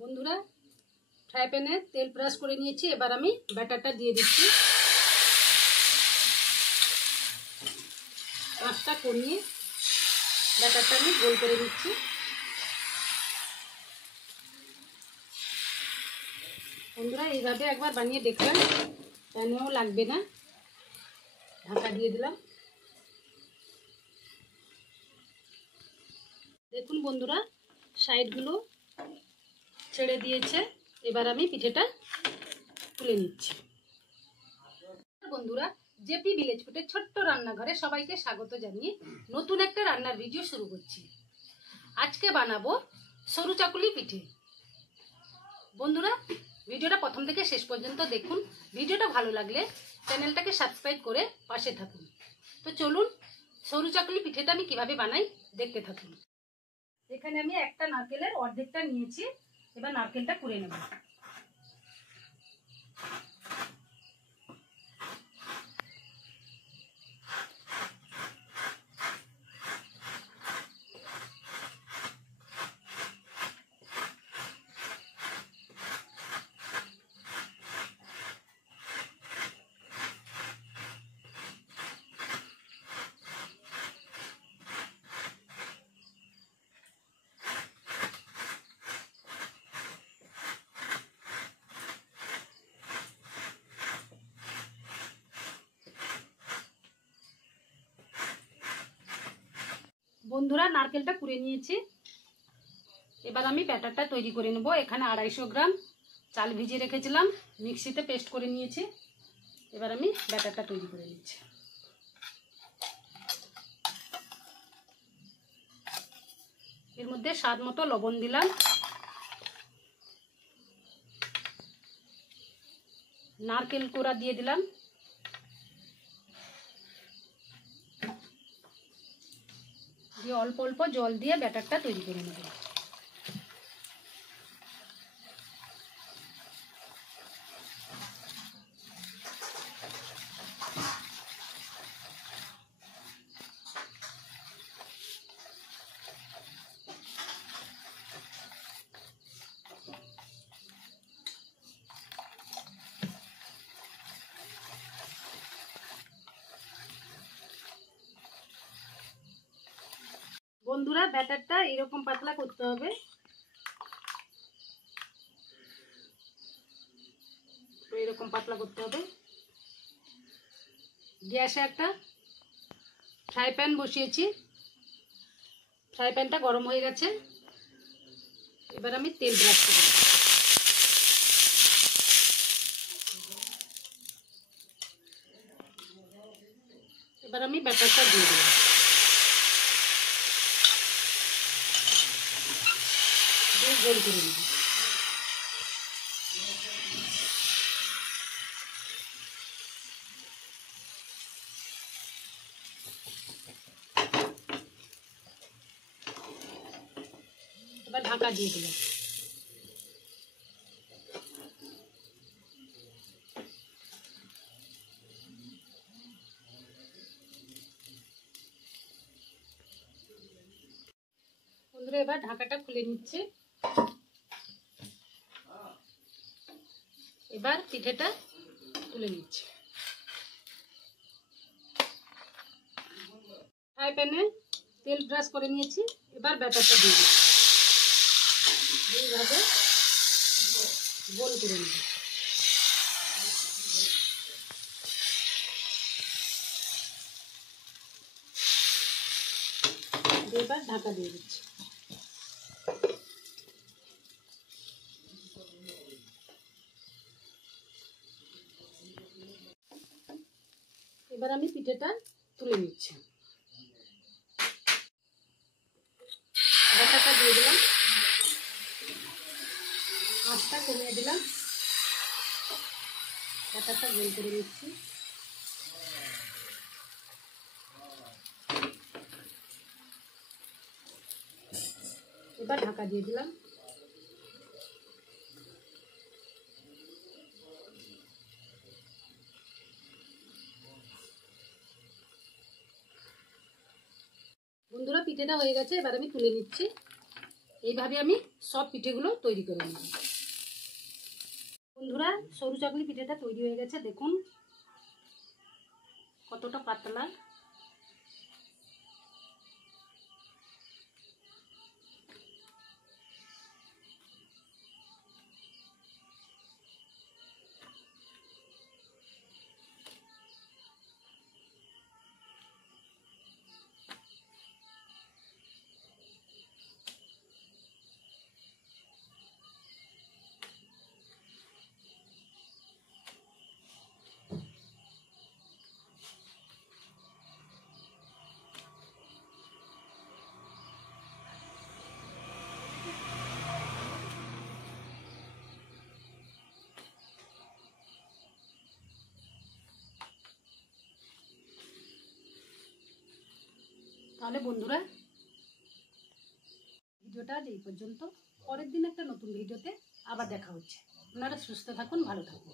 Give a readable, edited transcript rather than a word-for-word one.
বন্ধুরা ফ্রাই প্যানে তেল ব্রাশ করে নিয়েছি। এবার আমি ব্যাটারটা দিয়ে দিচ্ছি। আঁচটা কমিয়ে ব্যাটারটা আমি গোল করে নিচ্ছি। বন্ধুরা এইভাবে একবার বানিয়ে দেখবেন, প্যানেও লাগবে না। ঢাকা দিয়ে দিলাম। দেখুন বন্ধুরা সাইডগুলো ছেড়ে দিয়েছে। এবার আমি পিঠেটা তুলে নিচ্ছি। বন্ধুরা জেপি ভিলেজ ফুডের ছোট্ট রান্নাঘরে সবাইকে স্বাগত জানিয়ে নতুন একটা রান্নার ভিডিও শুরু করছি। আজকে বানাবো সরু চাকুলি পিঠে। বন্ধুরা ভিডিওটা প্রথম থেকে শেষ পর্যন্ত দেখুন। ভিডিওটা ভালো লাগলে চ্যানেলটাকে সাবস্ক্রাইব করে পাশে থাকুন। তো চলুন সরু চাকুলি পিঠেটা আমি কিভাবে বানাই দেখতে থাকুন। এখানে আমি একটা নারকেলের অর্ধেকটা নিয়েছি। এবার নারকেলটা কুড়ে নেব। বন্ধুরা নারকেলটা কুড়ে নিয়েছি। এবার আমি ব্যাটারটা তৈরি করে নেব। এখানে 250 গ্রাম চাল ভিজিয়ে রেখেছিলাম, মিক্সিতে পেস্ট করে নিয়েছি। এবার আমি ব্যাটারটা তৈরি করে নিচ্ছি। এর মধ্যে স্বাদ মতো লবণ দিলাম, নারকেল কোড়া দিয়ে দিলাম, দিয়ে অল্প অল্প জল দিয়ে ব্যাটারটা তৈরি করে নেব। বন্ধুরা ব্যাটারটা এরকম পাতলা করতে হবে। এরকম পাতলা করতে হবে। গ্যাসে একটা ফ্রাই প্যান বসিয়েছি। ফ্রাই প্যানটা গরম হয়ে গেছে। এবার আমি তেল ব্রাশ করব। এবার আমি ব্যাটারটা দিয়ে দেব। গোল করে নেব। এবার ঢাকা দিয়ে দিলাম। বন্ধুরা এবার ঢাকাটা খুলে নিচ্ছি। এবার পিঠেটা তুলে নিচ্ছি। ফ্রাই প্যানে তেল ব্রাশ করে নিয়েছি। এবার ব্যাটারটা দিয়ে দিচ্ছি। এইভাবে গোল করে নেব। এবার ঢাকা দিয়ে দিচ্ছি। এবার আমি পিঠেটা তুলে নিচ্ছি। ব্যাটারটা দিয়ে দিলাম, আঁচটা কমিয়ে দিলাম, ব্যাটারটা গোল করে নিচ্ছি। এবার ঢাকা দিয়ে দিলাম। বন্ধুরা পিঠেটা হয়ে গেছে। এবার আমি তুলে নিচ্ছি। এইভাবে আমি সব পিঠেগুলো তৈরি করে নেব। বন্ধুরা, সরু চাকুলি পিঠেটা তৈরি হয়ে গেছে, দেখুন কতটা পাতলা। তাহলে বন্ধুরা, ভিডিওটা আজ এই পর্যন্ত। পরের দিন একটা নতুন ভিডিওতে আবার দেখা হচ্ছে। আপনারা সুস্থ থাকুন, ভালো থাকুন।